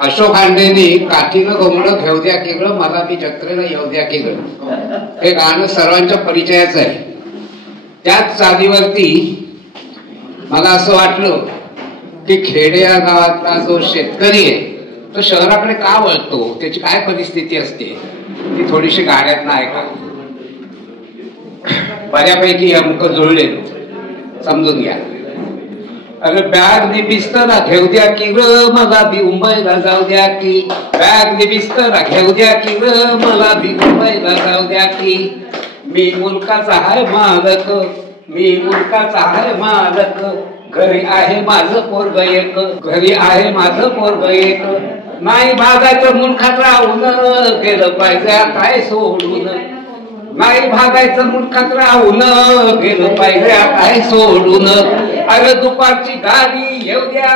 अशोक हांडेंनी काठीनं गोमडं घेऊ द्या की ग मला बी जत्रेला येऊ द्या की ग हे गाणं सर्वांच्या परिचयाचं आहे. त्याच चालीवरती मला असं वाटलं की खेडे या गावातला जो शेतकरी आहे तो शहराकडे का वळतो, त्याची काय परिस्थिती असते ती थोडीशी गाण्यातनं ऐका. बऱ्यापैकी अंक जुळले, समजून घ्या. अरे बॅग नि बिस्तर घेऊ द्या की र मला बी मुंबईला जाऊ द्या की, बॅग नि बिस्तर घेऊ द्या की र मला बी मुंबईला जाऊ द्या की. मी मुलकाचा हाय मालक, मी मुलकाचा हाय मालक, घरी आहे माझं पोरग एक, घरी आहे माझं पोरग एक. नाही भागायचं मुलखात राहून गेलं पाहिजे काय सोडून, नाही भागायचं मुलखात राहून गेलं पाहिजे काय सोडून. अरे दुपारची गाडी येऊ द्या,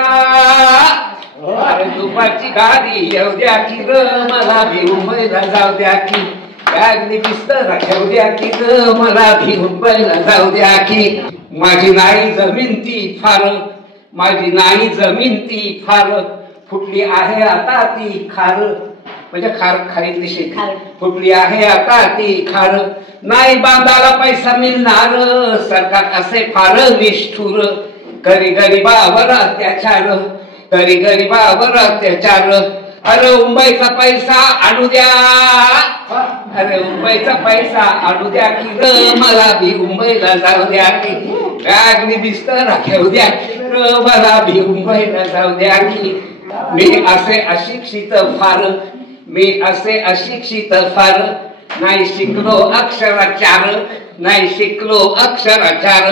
अरे दुपारची गाडी येऊ द्या की ग मला भी मुंबईला जाऊ द्या की, बॅग नि बिस्तर घेऊ द्या की ग मला भी मुंबईला जाऊ द्या की. माझी नाही जमीन ती फार, माझी नाही जमीन ती फार, फुटली आहे आता ती खार, म्हणजे खार खारीतली शेती फुटली आहे आता ती खार. नाही बांधाला पैसा मिळणार सरकार असे फार निष्ठुर, करी गरीबावर अत्याचार, करी गरीबावर अत्याचार. अरे मुंबईचा पैसा आणू द्या, अरे मुंबईचा पैसा आणू द्या की ग मला भी मुंबईला जाऊ द्या की, बॅग नि बिस्तर घेऊ द्या की ग मला भी मुंबईला जाऊ द्या की. मी असे अशिक्षित फार, मी असे अशिक्षित फार, नाही शिकलो अक्षराचार, नाही शिकलो अक्षराचार.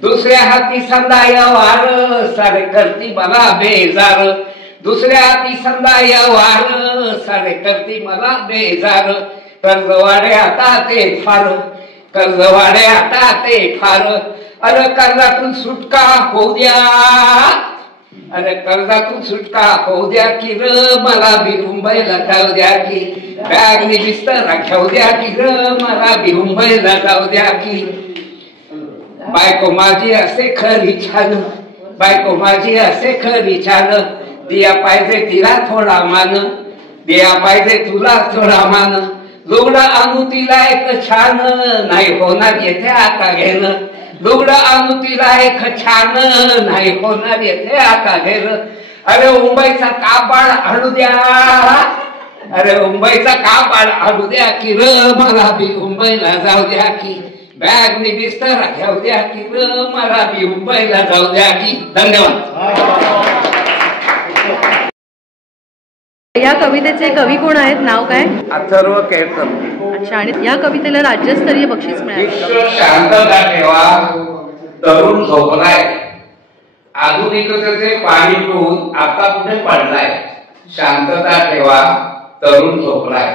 दुसऱ्या हाती संदाय वार सारे करती मला बेजार, दुसऱ्या हाती संदाय वार सारे करती मला बेजार. कर्जवाडे आता ते फार, कर्जवाडे आता ते फार. अरे कर्जातून सुटका होऊ द्या, अरे कर्जातून सुटका होऊ द्या की र मला भी मुंबईला जाऊ द्या की, बॅग नि बिस्तर घेऊ द्या की र मला भी मुंबईला जाऊ द्या की. बायको माझी असे खरी छान, बायको माझी असे खरी छान, दिया पाहिजे तिला थोडा मान, दिया पाहिजे तुला थोडा मान. लुगडं आणू तिला एक छान, नाही होणार येथे आता घेणं, लुगडं आणू तिला एक छान, नाही होणार येथे आता घेणं. अरे मुंबईचा काबाड आणू द्या, अरे मुंबईचा काबाड आणू द्या की र मला भी मुंबईला जाऊ द्या की, बॅग नि बिस्तर घेऊ द्या की र मला भी मुंबईला जाऊ द्या की. धन्यवाद. या कवितेचे कवी कोण आहेत, नाव काय? अथर्व केळकर. अच्छा, आणि या कवितेला राज्यस्तरीय बक्षीस मिळाले. शांतता ठेवा तरुण झोपलाय, आधुनिकतेचे पाणी पिऊन आता कुठे पडलाय. शांतता ठेवा तरुण झोपलाय.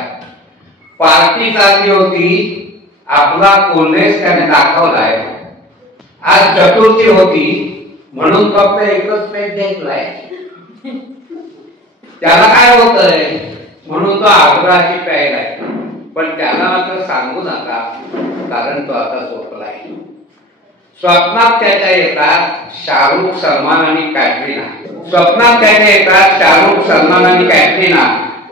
पार्टी चालली होती आपला कोल्हेस त्याने दाखवलाय. आज चतुर्थी होती म्हणून फक्त एकच पेट घेतलाय. त्याला काय होतंय म्हणून तो आग्रहाची प्यायलाय, पण त्याला मात्र सांगू नका कारण तो आता झोपलाय. स्वप्नात त्याच्या येतात शाहरुख, सलमान आणि कॅटरीना. स्वप्नात त्याच्या येतात शाहरुख, सलमान आणि कॅटरीना.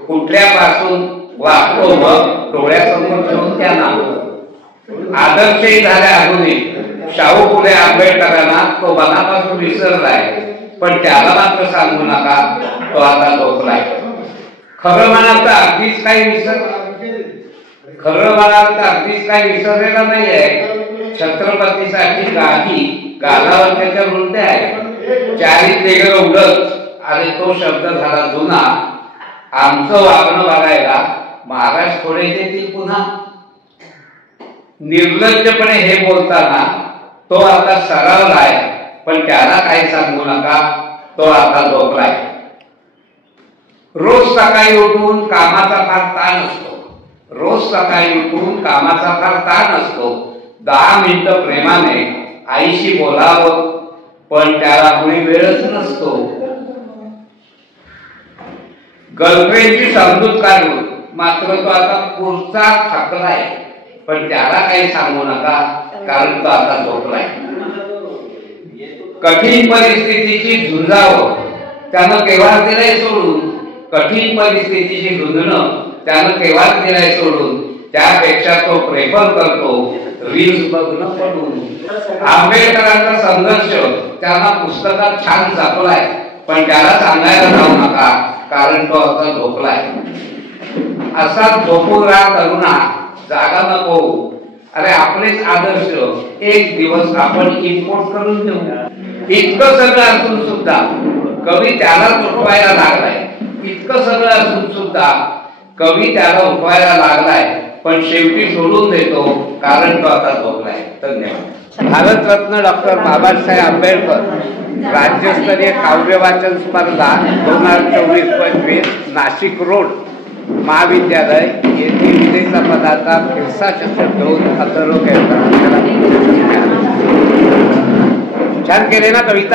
कुठल्यापासून वागतो मग डोळ्यासमोर ठेवून त्यांना आदर्शही झाले आधुनिक. शाहू फुले आंबेडकरांना तो मनापासून विसरलाय, पण त्याला मात्र सांगू नका तो आता झोपलाय. खरं म्हणाल तर अगदीच काही खरं म्हणाल तर अगदीच काही विसरलेलं नाहीये. छत्रपतीसाठी गादी गालावर त्याच्या वृत्ते आहे. चारीत वेगळं उडत आणि तो शब्द झाला जुना. आमचं वागणं बघायला महाराज थोडे येतील पुन्हा. निर्लज्जपणे हे बोलताना तो आता सरावलाय, पण त्याला काही सांगू नका तो आता झोपलाय. रोज सकाळी उठून कामाचा फार ताण असतो, रोज सकाळी उठून कामाचा फार ताण असतो. 10 मिनिटं प्रेमाने आईशी बोलावं, पण त्याला कोणी वेळच नसतो. गर्लफ्रेंडची समजूत काढून मात्र तो आता पुढचा थकलाय, पण त्याला काही सांगू नका कारण तो आता झोपलाय. कठीण परिस्थितीची झुंजावं त्यानं केव्हा दिलंय सोडून, कठीण परिस्थितीशी झुंजणं त्यानं केव्हाच दिलाय सोडून, त्यापेक्षा तो प्रेफर करतो रील्स बघणं पडून. आंबेडकरांचा संघर्ष त्यांना पुस्तकात छान जपलाय, पण त्याला सांगायला जाऊ नका, कारण तो आता झोपलाय. असा झोपून राहा तरुणा, जागा नको. अरे आपलेच आदर्श एक दिवस आपण इम्पोर्ट करून देऊ. इतकं सगळं असून सुद्धा कवी त्याला उठवायला लागलाय. इतकं सगळं असून सुद्धा कवी त्याला उठवायला लागलाय, पण शेवटी सोडून देतो, कारण तो आता झोपलाय. धन्यवाद. भारतरत्न डॉक्टर बाबासाहेब आंबेडकर राज्यस्तरीय काव्य वाचन स्पर्धा 2024-25 नाशिक रोड महाविद्यालय येथे विजेता पदाचा फिरसा चषक घेऊन अथर्व केळकर. छान केले ना कविता.